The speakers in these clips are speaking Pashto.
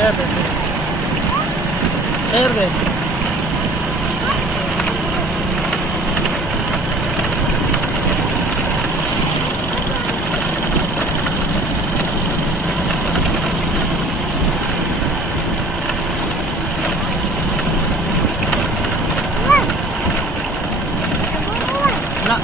खैर दे खैर दे ना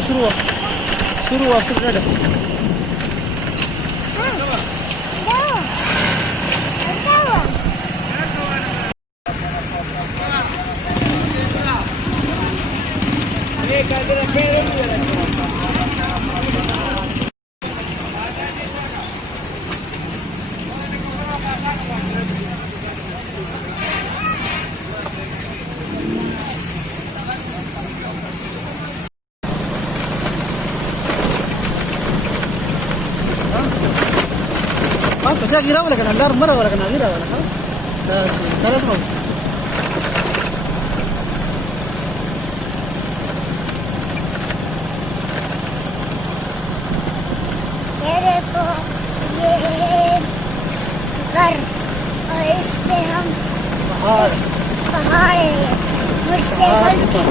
सुरू बस क्या गिरा वाला करना अंदर मरा वाला करना गिरा वाला हाँ दस mau ये देखो ये घर और इस पे हम पहाड़ है मुझसे गलती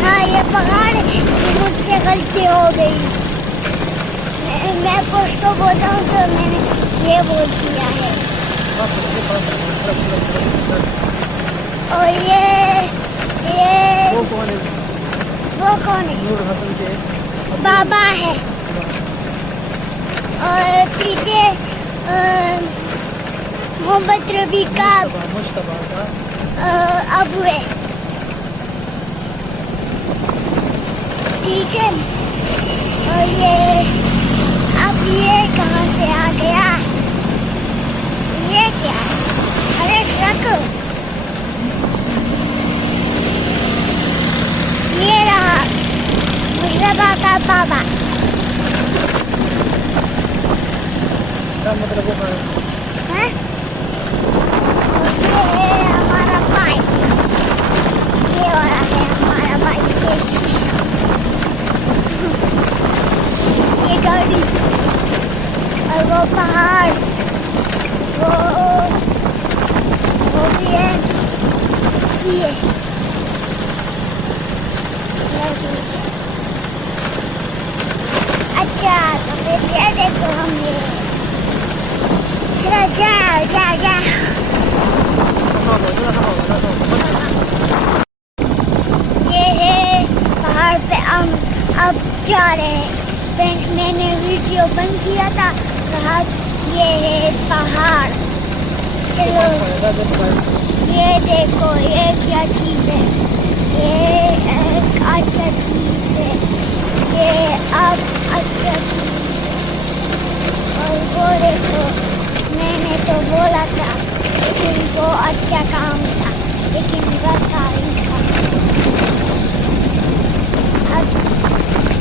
हाँ ये पहाड़ है मुझसे गलती हो गई मैं कुछ तो बोलता हूँ तो मैंने ये बोल दिया है और ये वो कौन है नूर हसन के बाबा है और पीछे मोहम्मद रबी का मुश्तबा का अबू है ठीक है और अब ये कहाँ से आ गया ये क्या अरे ट्रक ये रहा मुश्तबा का बाबा क्या मतलब वो हैं? ये है हमारा बाइक ये वाला है हमारा बाइक ये शीशा ये गाड़ी और वो पहाड़ वो भी है अच्छी है अच्छा तो फिर ये देखो हम ये चलो जाओ ये है पहाड़ पे हम अब जा रहे हैं मैंने वीडियो बंद किया था कहा ये है पहाड़ चलो ये देखो ये क्या चीज़ है ये एक अच्छा चीज़ है ये अब अच्छा चीज़ है और वो देखो मैंने तो बोला था लेकिन वो अच्छा काम था लेकिन वरता नहीं था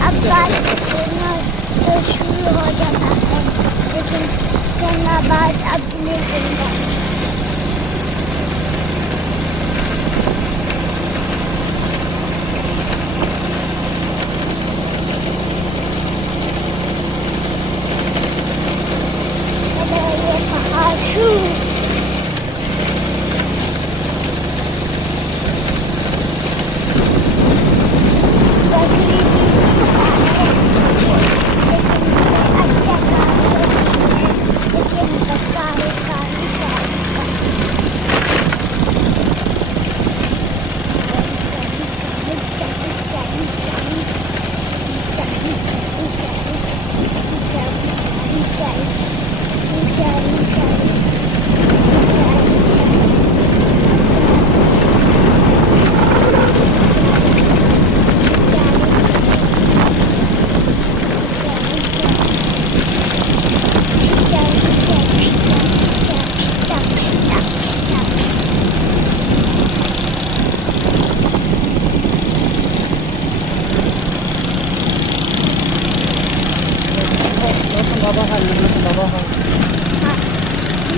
अब बात करना तो शुरू हो जाता है लेकिन करना बात अब नहीं करूँगा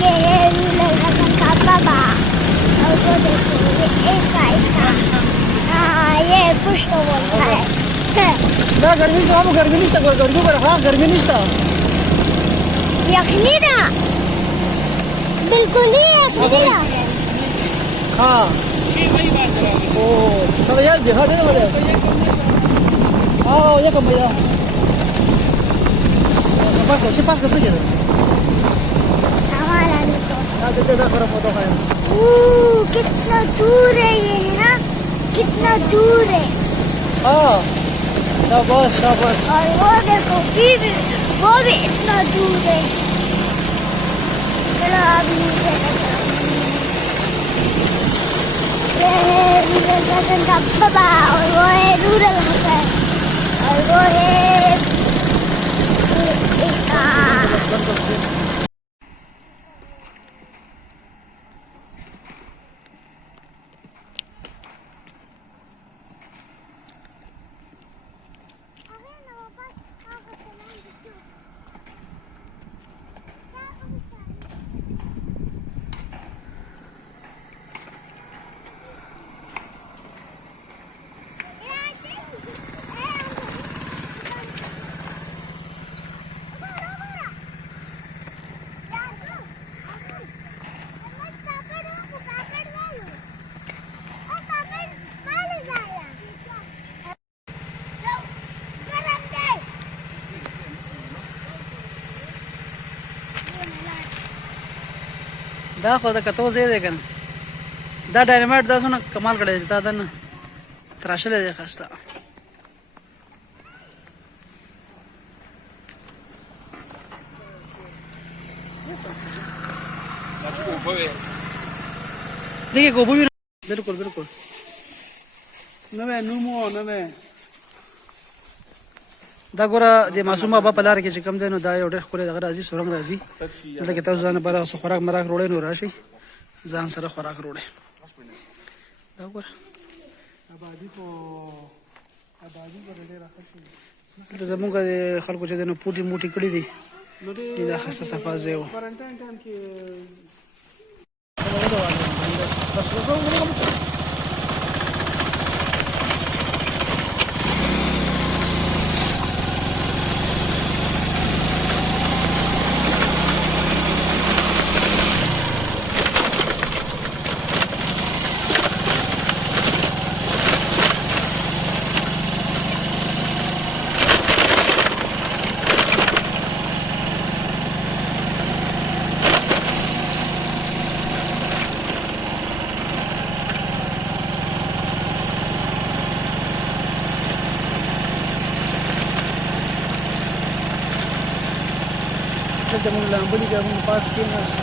ये है रूलर हसन का बाबा और वो देखो ये ऐसा इसका हाँ ये कुछ तो बोलता है لا गर्मी से बाबू गर्मी नहीं था गर्मी पर हाँ गर्मी नहीं था यखनी था बिल्कुल ही यखनी था हाँ ओ तो यार देखा नहीं वाले हाँ ये कम भैया पास कर सके हमारा देखो हाँ कितने दा खराब फोटो खाया कितना दूर है ये है ना कितना दूर है हाँ शाबाश शाबाश और वो देखो वो भी इतना दूर है चलो अब नीचे ये है रूरल हसन का बाबा और वो है रूरल हसन और वो है इसका دا خو دا کتو زه دې کنه دا ډاینامایټ دا څونه کمال کړی چې دا دنه تراشلې دی خسته देखिए गोबू भी बिल्कुल बिल्कुल नवे नुमो नवे دا ګوره د معصوم بابا په لار کې چې کم دی نو دا یو ډېر ښکلی دغه راځي سورنګ راځي دلته کې تاسو ځان لپاره څه خوراک مراک روړی نو راشئ ځان سره خوراک روړی دا ګوره دلته زمونږ د خلکو چې دی نو پوټي موټي کړي دي دا ښایسته صفا ځای و دلته موږ لامبلي بیا موږ پاس کېناست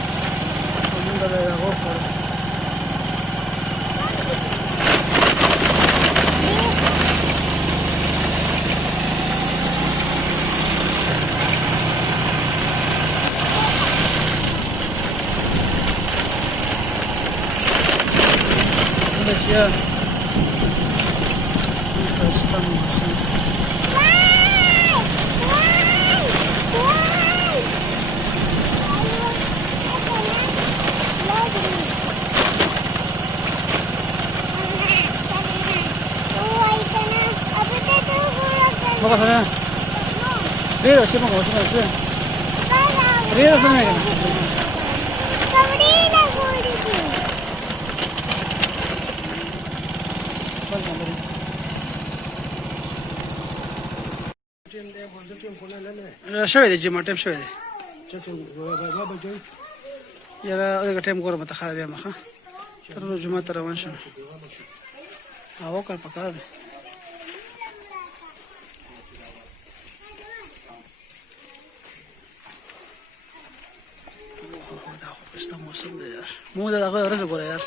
او موږ به د هغه وخوړل ښایسته موسم شو Vamos a hacer Rido, sí, vamos a hacer Rido, se me Sabrina, Guriki. شوی دی جما ټیم شوی دی یاره دغه ټیم ګوره مته خراب یم ښه تر نو جمعه ته روان شم او کار پکار دی دا خو ښایسته موسم دی یار موږ د هغه ورځې ګوره یار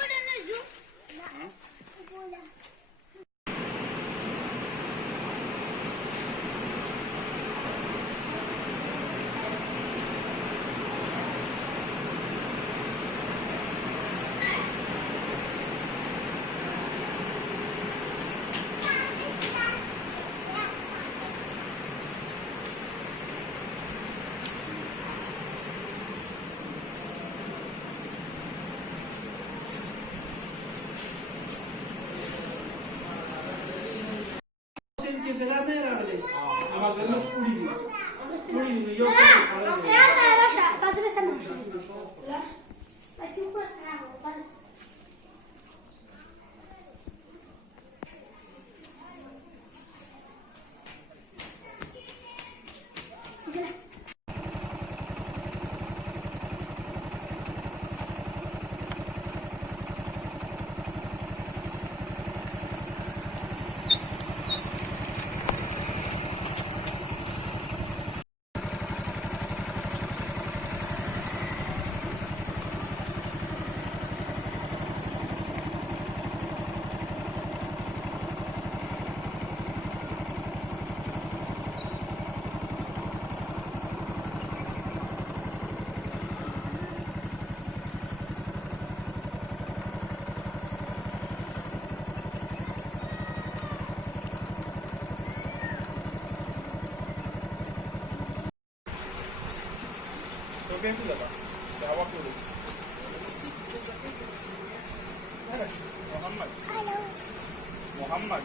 मोहम्मद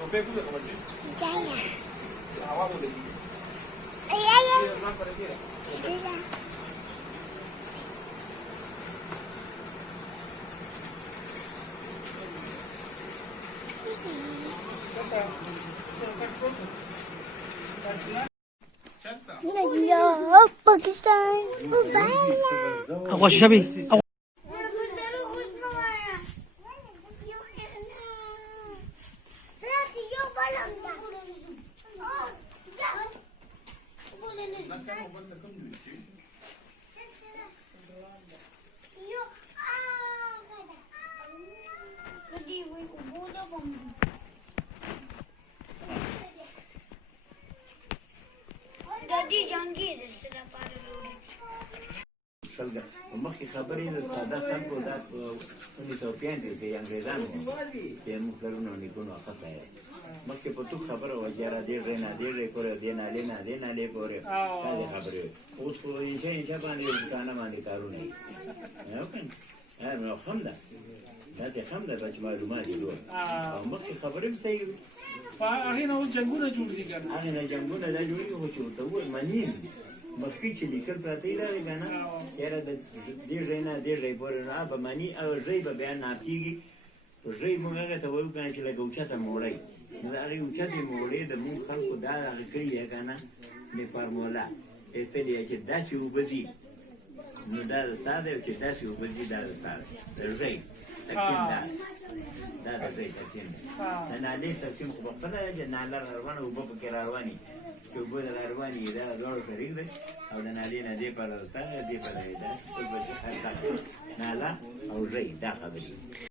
रुपये कुठे खबर Jaya. आवाज होते No, Pakistan. اخو شبي Daddy Jangir is still a part of شلګه مخکې خبرې د ساده خلکو دا په 1935 کې انګریزانو چې موږ کلونه نکونو اخته یې مخکې په تو خبره وجاره دې رنه دې پورې دې نه لې پورې دا خبرې اوس په انشاء باندې ځانه باندې کارونه یو کنه نو خمده دا خمده چې معلومات دي او مخکې خبرې صحیح هغه نو جنگونه جوړ دي کنه هغه نه جنگونه دا جوړي او چې ته وې منین مخکې چې لیکل پراته دی کنه یاره د دې ژینا دې ژی پورې نه به معنی او ژی به بیان ناپیږي ژی موږ هغه ته وایو کنه چې لکه اوچته موړی نو دا هغې اوچتې موړی د موږ خلکو دا هغه کړي یې کنه د فارموله ایستلې چې داسې اوبه دي نو دا د ستا دی چې داسې اوبه دي دا د ستا دی د ژی تقسیم دا د ژی تقسیم دی د نالې تقسیم خو په خپله د ناله روانه اوبه پکې روانې چې اوبه د روانې دا دواړو شریک دی او د نالې نه دې پر ستا دې پر دا ناله او ژی دا خبرې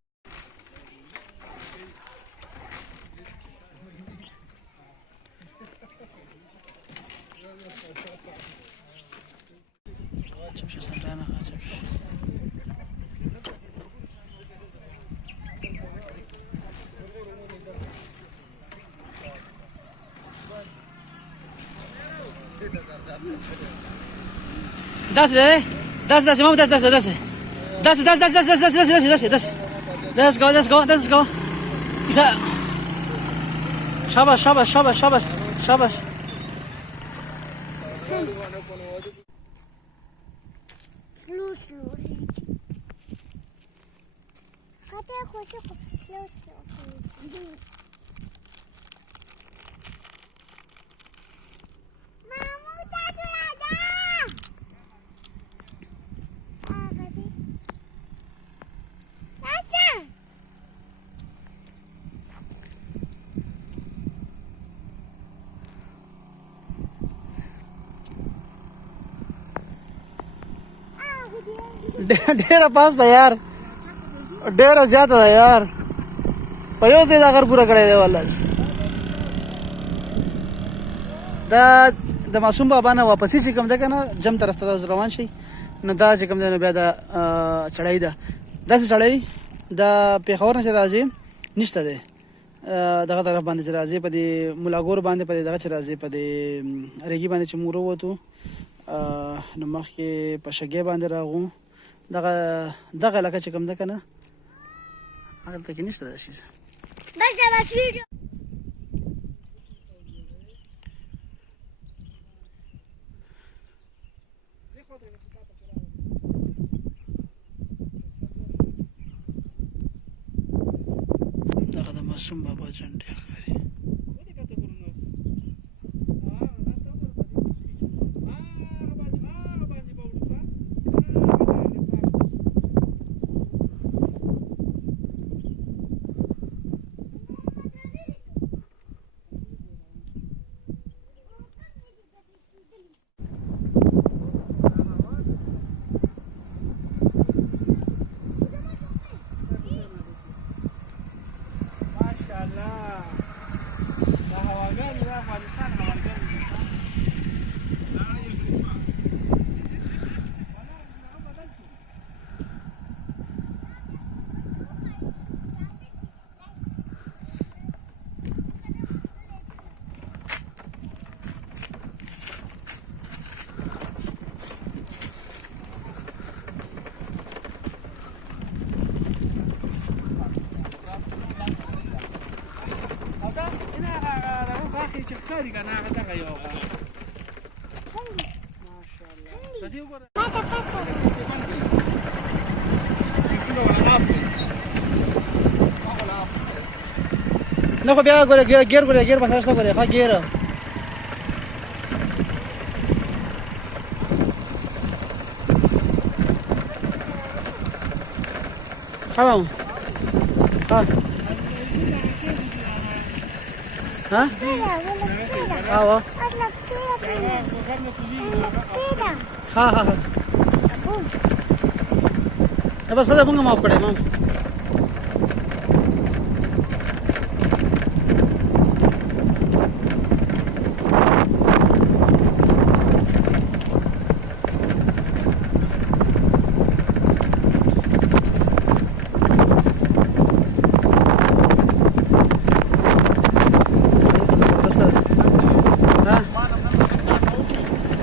داس ماما داس let's go İsa şabaş ډېره پاس ده یار ډېره زیاته ده یار په یو ځای دا غر پوره کړی دی والله دا د معصوم بابا نه واپسې چې کوم ده که نه جم طرف ته اوس روان شي نو دا چې کوم دی نو بیا دا چړۍ ده داسې چړۍ د پېښور نه چې راځي نشته دی دغه طرف باندې چې راځي په دې ملاګور باندې په دې دغه چې راځي په دې ریګي باندې چې موږ ووتو نو مخکې په شګې باندې راغو دغه لکه چې کوم ده که نه هغلته کې نشته دا شي بس ویډیو دغه د معصوم بابا جنډې ښکاري چې ښکاري که نه هغه دغه یو ماشاءالله د دې وګوره نه خو بیا ګوره ګیر بس شته ګوره ښه ګیره خلاص ها ها اه ها ها ها بس خدای مونږ معاف کړی مام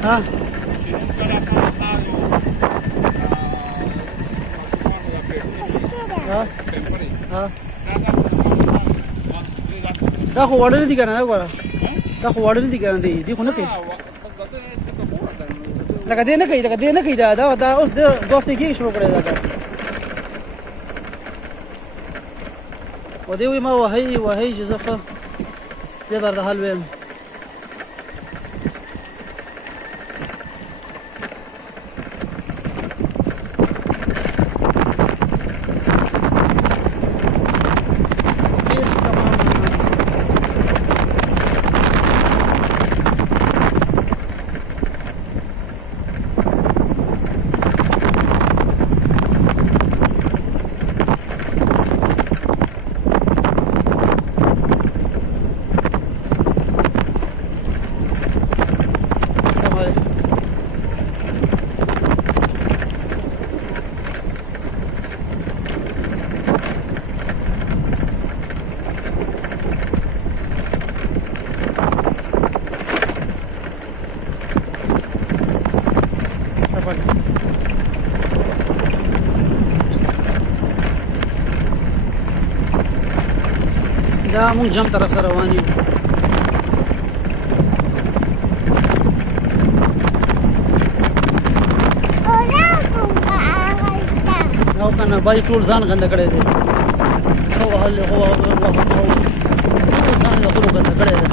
ها دا خو وړل دي کنه دا وره دا خو وړل دي کنه دي خو نه کوي لکه دې نه کوي دا اوس د دوفته کې شروع کړی دا و دې وي ما وهي جزفه دې در حل ویم دا مونږ جام طرف ته روان یو او کنه بای ټول ځان غنده کړی دی هو ځان یې خپل غنده کړی دی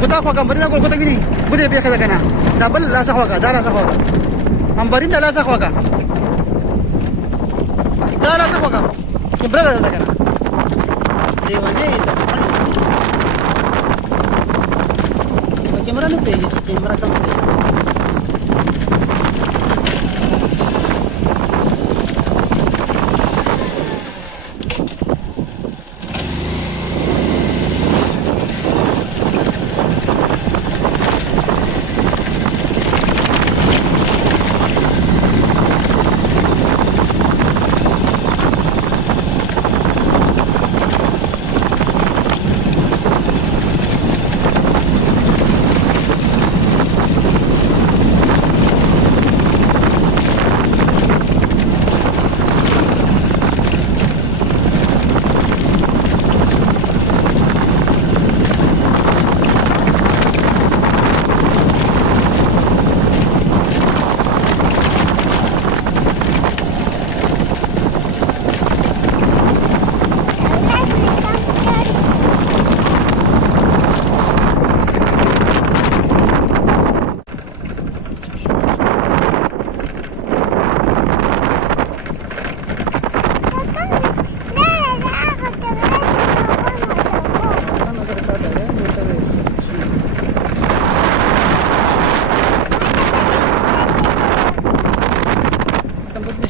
Kuta kwa kambarin ako kuta gini. Bude biya kada kana. Double lasa kwa ka, dala sa kwa ka. Ambarin dala sa kwa ka. Dala sa kwa ka. Kimbra dala kana. Dewane ita. Kamera ni pegi, kamera kam se.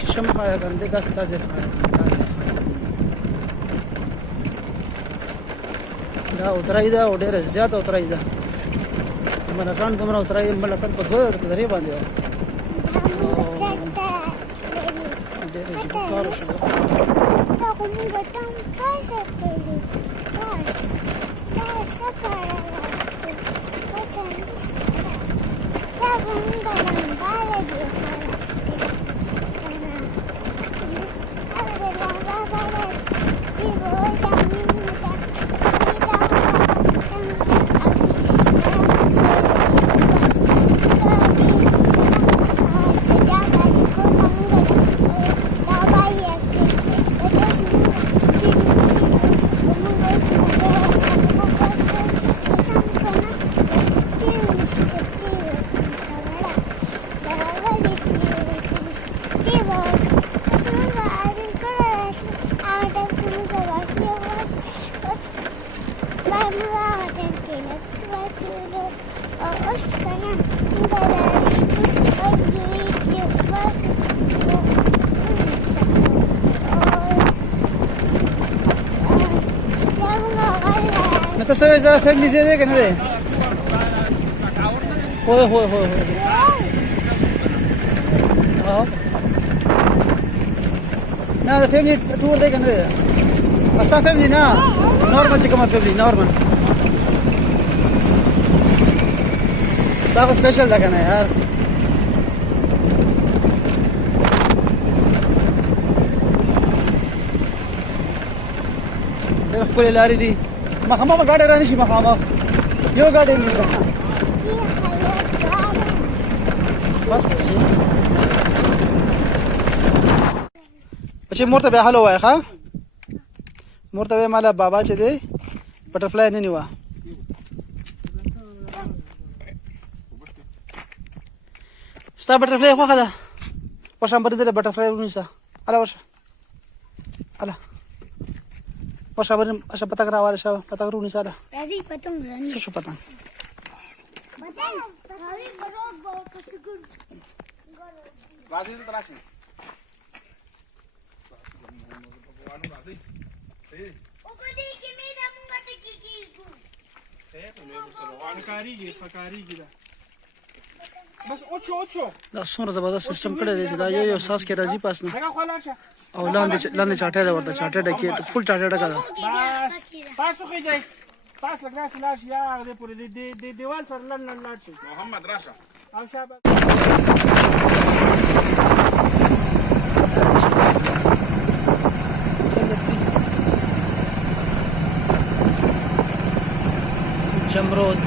Şişe mi kaya kan? De gaz taze kaya. دا اوترای ده او ډېره زیاته اوترای ده ملکان دومره اوترای ملکان په دوه درې باندې ده ډېره عجیبه کار وشو نو ته څه دا فیملی ځای دی که نه دی هو نه دا فیملی ټور دی که نه دی ستا فیملی نه نورمل چې کومه فیملی نورمل ستا خو سپیشل ده که نه یار ډېر ښکلې لارې دي مخامخ به ګاډی رانشي مخامخ یو ګاډی نشته بس چې بچې مور ته بیا هلو وایه ښه مور ته وایه ماله بابا چې دی بټرفلای نه نیوه ستا بټرفلای خوښه ده ورشه بریدلی بټرفلای ونیسه هله ورشه هله ورشه ورشه پتنګ راواره شه پتنګ ونیسه هله راځئ پتنګ څه شو پتنګ راځي دلته راشي دا څومره زبردست سیستم کړی دی چې دا یو ساس کې راځي پاس نه او لاندې چاټۍ ده ورته چاټۍ ډکې فل چاټۍ ډکه ده پاس لګ راس لاش یا هغه پورې د دیوال سره لړ لاړ شي محمد راشه او شابه جمرود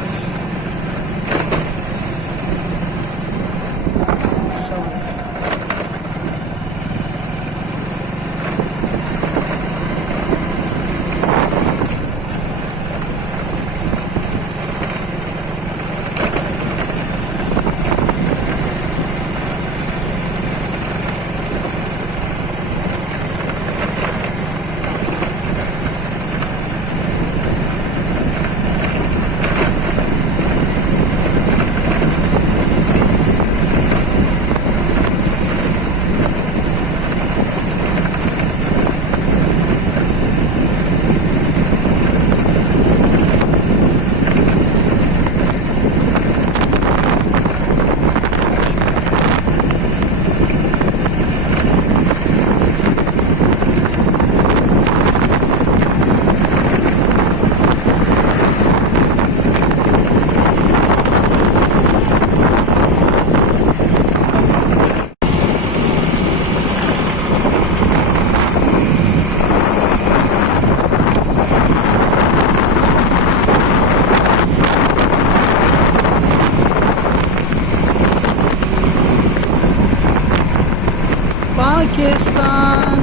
Pakistan,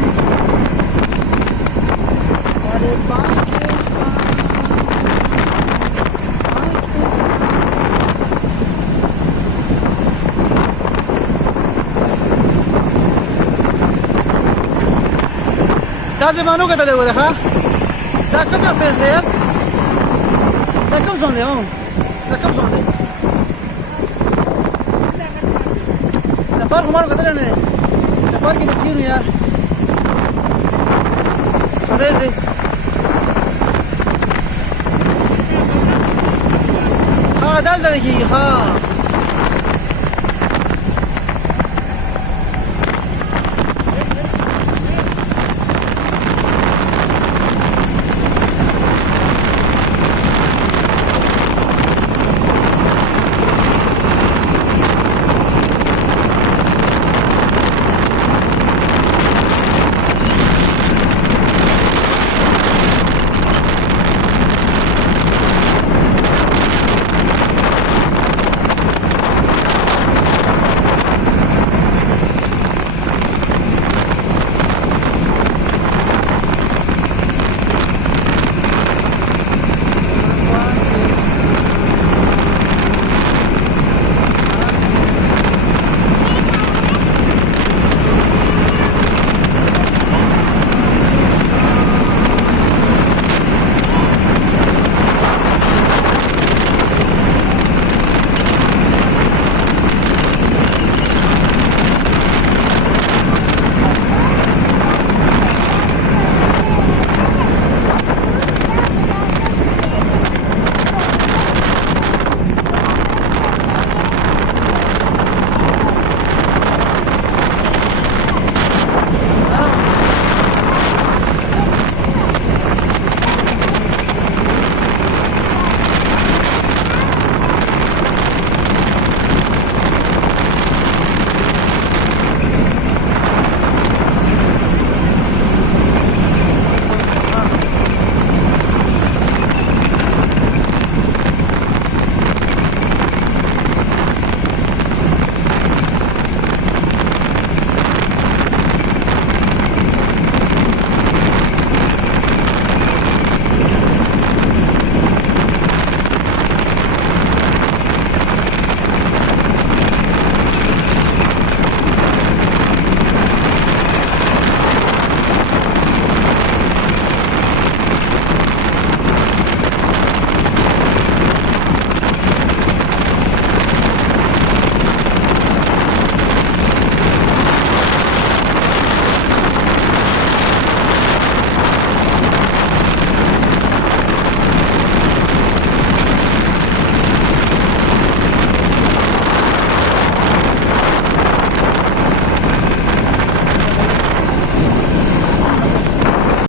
अरे Pakistan, دا زمانو کتلې وره ها دا کومه پیسې یار دا کوم ځان دی دا کوم ځان دی دا پارک مارو کتلې نه دا پارک کې کیږي یار زه دلته کېږي ها